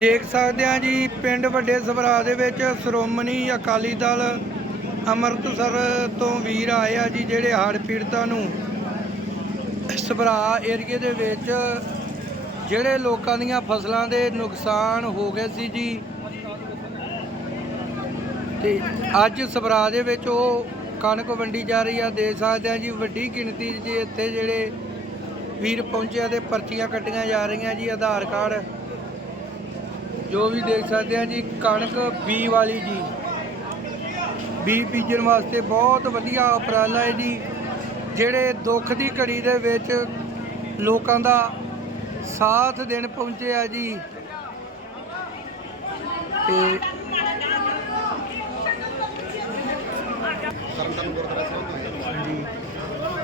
ਦੇਖ ਸਕਦੇ ਆ ਜੀ, ਪਿੰਡ ਵੱਡੇ ਸਭਰਾ ਦੇ ਵਿੱਚ ਸ਼੍ਰੋਮਣੀ ਅਕਾਲੀ ਦਲ ਅੰਮ੍ਰਿਤਸਰ ਤੋਂ ਵੀਰ ਆਏ ਆ ਜੀ, ਜਿਹੜੇ ਹੜ੍ਹ ਪੀੜਤਾਂ ਨੂੰ ਸਭਰਾ ਏਰੀਏ ਦੇ ਵਿੱਚ ਜਿਹੜੇ ਲੋਕਾਂ ਦੀਆਂ ਫਸਲਾਂ ਦੇ ਨੁਕਸਾਨ ਹੋ ਗਏ ਸੀ ਜੀ। ਤੇ ਅੱਜ ਸਭਰਾ ਦੇ ਵਿੱਚ ਉਹ ਕਣਕ ਵੰਡੀ ਜਾ ਰਹੀ ਆ, ਦੇਖ ਸਕਦੇ ਆ ਜੀ, ਵੱਡੀ ਗਿਣਤੀ ਜੀ, ਇੱਥੇ ਜਿਹੜੇ ਵੀਰ ਪਹੁੰਚਿਆ ਆ ਤੇ ਪਰਚੀਆਂ ਕੱਟੀਆਂ ਜਾ ਰਹੀਆਂ ਜੀ, ਆਧਾਰ ਕਾਰਡ ਜੋ ਵੀ ਦੇਖ ਸਕਦੇ ਆ ਜੀ ਕਣਕ ਬੀ ਵਾਲੀ ਜੀ। ਬੀ ਬੀਜਣ ਵਾਸਤੇ ਬਹੁਤ ਵਧੀਆ ਉਪਰਾਲਾ ਹੈ ਜੀ। ਜਿਹੜੇ ਦੁੱਖ ਦੀ ਘੜੀ ਦੇ ਵਿੱਚ ਲੋਕਾਂ ਦਾ ਸਾਥ ਦੇਣ ਪਹੁੰਚੇ ਆ ਜੀ। ਤੇ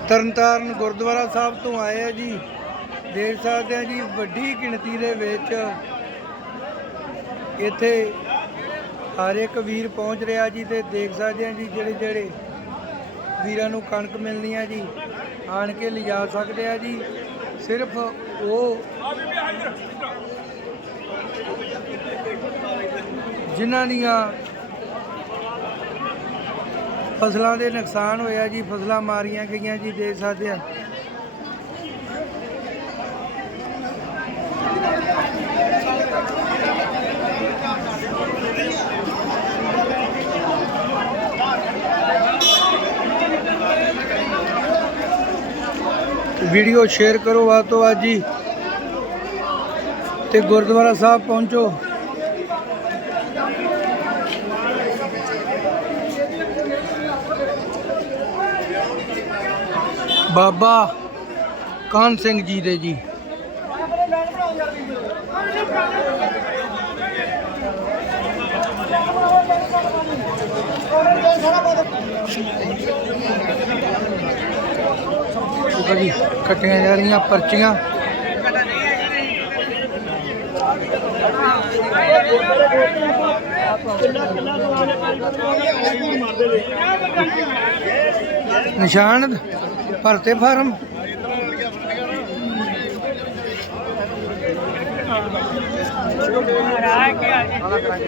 ਤਰਨਤਾਰਨ ਗੁਰਦੁਆਰਾ ਸਾਹਿਬ ਤੋਂ ਆਏ ਆ ਜੀ। ਦੇਖ ਸਕਦੇ ਆ ਜੀ ਵੱਡੀ ਗਿਣਤੀ ਦੇ ਵਿੱਚ ਇੱਥੇ ਹਰ ਇੱਕ ਵੀਰ ਪਹੁੰਚ ਰਿਹਾ ਜੀ ਤੇ ਦੇਖ ਸਕਦੇ ਆ ਜੀ ਜਿਹੜੇ ਜਿਹੜੇ ਵੀਰਾਂ ਨੂੰ ਕਣਕ ਮਿਲਣੀ ਆ ਜੀ, ਆਣ ਕੇ ਲਿਜਾ ਸਕਦੇ ਆ ਜੀ। ਸਿਰਫ ਉਹ ਜਿਨ੍ਹਾਂ ਦੀਆਂ ਫਸਲਾਂ ਦੇ ਨੁਕਸਾਨ ਹੋਇਆ ਜੀ, ਫਸਲਾਂ ਮਾਰੀਆਂ ਗਈਆਂ ਜੀ, ਦੇਖ ਸਕਦੇ ਆ। ਵੀਡੀਓ ਸ਼ੇਅਰ ਕਰੋ ਵੱਧ ਤੋਂ ਵੱਧ ਜੀ। ਤੇ ਗੁਰਦੁਆਰਾ ਸਾਹਿਬ ਪਹੁੰਚੋ। ਬਾਬਾ ਕਾਨ ਸਿੰਘ ਜੀ ਦੇ ਜੀ। ਦੇਖੋ ਜੀ। ਕੱਟੀਆਂ ਜਾ ਰਹੀਆਂ, ਪਰਚੀਆਂ। ਨਿਸ਼ਾਨ, ਭਰਤੇ ਫਾਰਮ।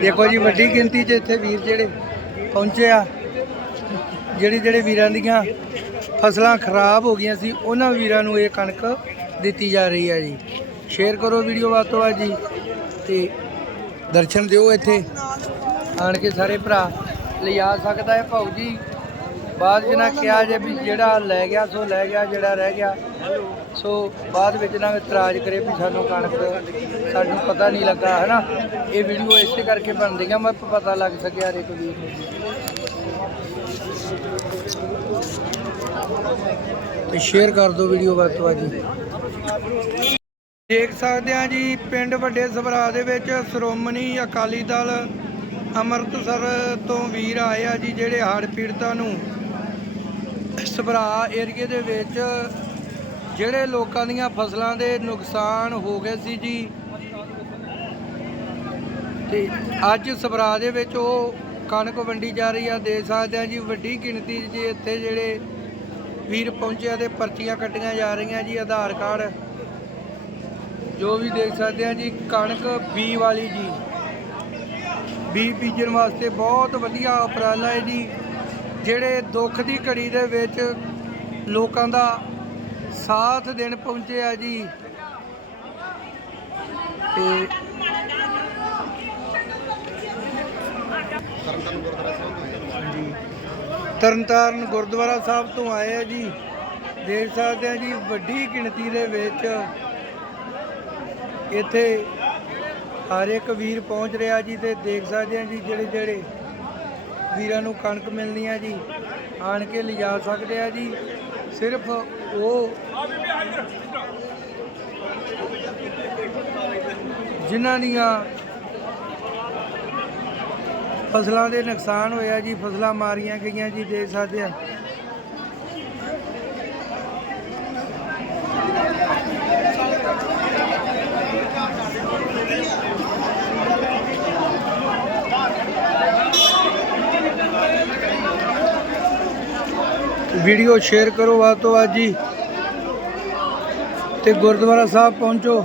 ਦੇਖੋ ਜੀ, ਵੱਡੀ ਗਿਣਤੀ 'ਚ ਇੱਥੇ ਵੀਰ ਜਿਹੜੇ ਪਹੁੰਚੇ ਆ। ਜਿਹੜੀ ਜਿਹੜੇ ਵੀਰਾਂ ਦੀਆਂ ਫਸਲਾਂ ਖਰਾਬ ਹੋ ਗਈਆਂ ਸੀ, ਉਹਨਾਂ ਵੀਰਾਂ ਨੂੰ ਇਹ ਕਣਕ ਦਿੱਤੀ ਜਾ ਰਹੀ ਹੈ ਜੀ। ਸ਼ੇਅਰ ਕਰੋ ਵੀਡੀਓ ਵੱਧ ਤੋਂ ਵੱਧ ਜੀ ਤੇ ਦਰਸ਼ਨ ਦਿਓ ਇੱਥੇ। ਆਣ ਕੇ ਸਾਰੇ ਭਰਾ ਲਿਜਾ ਸਕਦਾ ਹੈ ਭਾਊ ਜੀ। ਬਾਅਦ ਚ ਨਾ ਕਿਹਾ ਜੇ ਵੀ ਜਿਹੜਾ ਲੈ ਗਿਆ, ਸੋ ਲੈ ਗਿਆ, ਜਿਹੜਾ ਰਹਿ ਗਿਆ। ਸੋ ਬਾਅਦ ਵਿੱਚ ਨਾ ਇਤਰਾਜ਼ ਕਰੇ ਵੀ ਸਾਨੂੰ ਕਣਕ ਸਾਨੂੰ ਪਤਾ ਨਹੀਂ ਲੱਗਾ ਹੈ ਨਾ ਇਹ ਵੀਡੀਓ ਇਸੇ ਕਰਕੇ ਬਣਦੀਆਂ, ਮੈਂ ਪਤਾ ਲੱਗ ਸਕਿਆ ਹਰੇਕ ਵੀਰ ਨੂੰ। ਤੇ ਸ਼ੇਅਰ ਕਰ ਦਿਓ ਵੀਡੀਓ ਵੱਧ ਤੋਂ ਵੱਧ ਜੀ। ਦੇਖ ਸਕਦੇ ਆ ਜੀ, ਪਿੰਡ ਵੱਡੇ ਸਭਰਾ ਦੇ ਵਿੱਚ ਸ਼੍ਰੋਮਣੀ ਅਕਾਲੀ ਦਲ ਅੰਮ੍ਰਿਤਸਰ ਤੋਂ ਵੀਰ ਆਏ ਆ ਜੀ, ਜਿਹੜੇ ਹੜ੍ਹ ਪੀੜਤਾਂ ਨੂੰ ਸਭਰਾ ਏਰੀਏ ਦੇ ਵਿੱਚ ਜਿਹੜੇ ਲੋਕਾਂ ਦੀਆਂ ਫਸਲਾਂ ਦੇ ਨੁਕਸਾਨ ਹੋ ਗਏ ਸੀ ਜੀ। ਤੇ ਅੱਜ ਸਭਰਾ ਦੇ ਵਿੱਚ ਉਹ ਕਣਕ ਵੰਡੀ ਜਾ ਰਹੀ ਆ, ਦੇਖ ਸਕਦੇ ਆ ਜੀ, ਵੱਡੀ ਗਿਣਤੀ 'ਚ ਜੀ, ਇੱਥੇ ਜਿਹੜੇ ਵੀਰ ਪਹੁੰਚਿਆ ਆ ਤੇ ਪਰਚੀਆਂ ਕੱਟੀਆਂ ਜਾ ਰਹੀਆਂ ਜੀ, ਆਧਾਰ ਕਾਰਡ। ਜੋ ਵੀ ਦੇਖ ਸਕਦੇ ਆ ਜੀ, ਕਣਕ ਬੀ ਵਾਲੀ ਜੀ। ਬੀ ਬੀਜਣ ਵਾਸਤੇ ਬਹੁਤ ਵਧੀਆ ਉਪਰਾਲਾ ਹੈ ਜੀ। ਜਿਹੜੇ ਦੁੱਖ ਦੀ ਘੜੀ ਦੇ ਵਿੱਚ ਲੋਕਾਂ ਦਾ ਸਾਥ ਦੇਣ ਪਹੁੰਚੇ ਆ ਜੀ। ਤੇ ਤਰਨਤਾਰਨ ਗੁਰਦੁਆਰਾ ਸਾਹਿਬ ਤੋਂ ਆਏ ਆ ਜੀ। ਦੇਖ ਸਕਦੇ ਆ ਜੀ, ਵੱਡੀ ਗਿਣਤੀ ਦੇ ਵਿੱਚ ਇੱਥੇ ਹਰ ਇੱਕ ਵੀਰ ਪਹੁੰਚ ਰਿਹਾ ਜੀ ਤੇ ਦੇਖ ਸਕਦੇ ਆ ਜੀ, ਜਿਹੜੇ ਜਿਹੜੇ ਵੀਰਾਂ ਨੂੰ ਕਣਕ ਮਿਲਣੀ ਆ ਜੀ, ਆਣ ਕੇ ਲਿਜਾ ਸਕਦੇ ਆ ਜੀ। ਸਿਰਫ ਉਹ ਜਿਨ੍ਹਾਂ ਦੀਆਂ ਫਸਲਾਂ ਦੇ ਨੁਕਸਾਨ ਹੋਇਆ ਜੀ, ਫਸਲਾਂ ਮਾਰੀਆਂ ਗਈਆਂ ਜੀ, ਦੇਖ ਸਕਦੇ ਆ। ਵੀਡੀਓ ਸ਼ੇਅਰ ਕਰੋ ਵੱਧ ਤੋਂ ਵੱਧ ਜੀ। ਤੇ ਗੁਰਦੁਆਰਾ ਸਾਹਿਬ ਪਹੁੰਚੋ।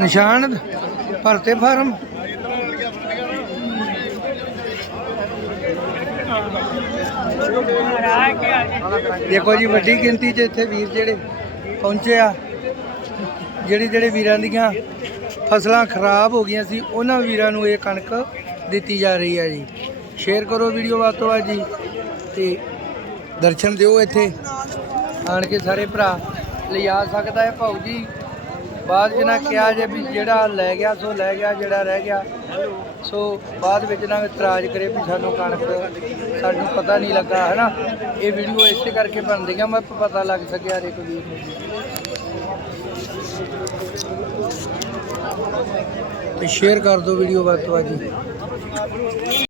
ਨਿਸ਼ਾਨ ਭਰਤੇ ਫਾਰਮ। ਦੇਖੋ ਜੀ, ਵੱਡੀ ਗਿਣਤੀ 'ਚ ਇੱਥੇ ਵੀਰ ਜਿਹੜੇ ਪਹੁੰਚੇ ਆ। ਜਿਹੜੇ ਜਿਹੜੇ ਵੀਰਾਂ ਦੀਆਂ ਫਸਲਾਂ ਖਰਾਬ ਹੋ ਗਈਆਂ ਸੀ, ਉਹਨਾਂ ਵੀਰਾਂ ਨੂੰ ਇਹ ਕਣਕ ਦਿੱਤੀ ਜਾ ਰਹੀ ਹੈ ਜੀ। ਸ਼ੇਅਰ ਕਰੋ ਵੀਡੀਓ ਵੱਧ ਤੋਂ ਵੱਧ ਜੀ ਤੇ ਦਰਸ਼ਨ ਦਿਓ ਇੱਥੇ। ਆਣ ਕੇ ਸਾਰੇ ਭਰਾ ਲਿਆ ਸਕਦਾ ਹੈ ਭਾਊ ਜੀ। ਬਾਅਦ ਚ ਨਾ ਕਿਹਾ ਜੇ ਵੀ ਜਿਹੜਾ ਲੈ ਗਿਆ, ਸੋ ਲੈ ਗਿਆ, ਜਿਹੜਾ ਰਹਿ ਗਿਆ। ਸੋ ਬਾਅਦ ਵਿੱਚ ਨਾ ਇਤਰਾਜ਼ ਕਰੇ ਵੀ ਸਾਨੂੰ ਕਣਕ, ਸਾਨੂੰ ਪਤਾ ਨਹੀਂ ਲੱਗਾ ਹੈ ਨਾ ਇਹ ਵੀਡੀਓ ਇਸੇ ਕਰਕੇ ਬਣਦੀਆਂ ਮੈਂ ਪਤਾ ਲੱਗ ਸਕਿਆ ਹਰੇਕ ਵੀਰ ਨੂੰ। ਤੇ ਸ਼ੇਅਰ ਕਰ ਦਿਓ ਵੀਡੀਓ ਵੱਧ ਤੋਂ ਵੱਧ।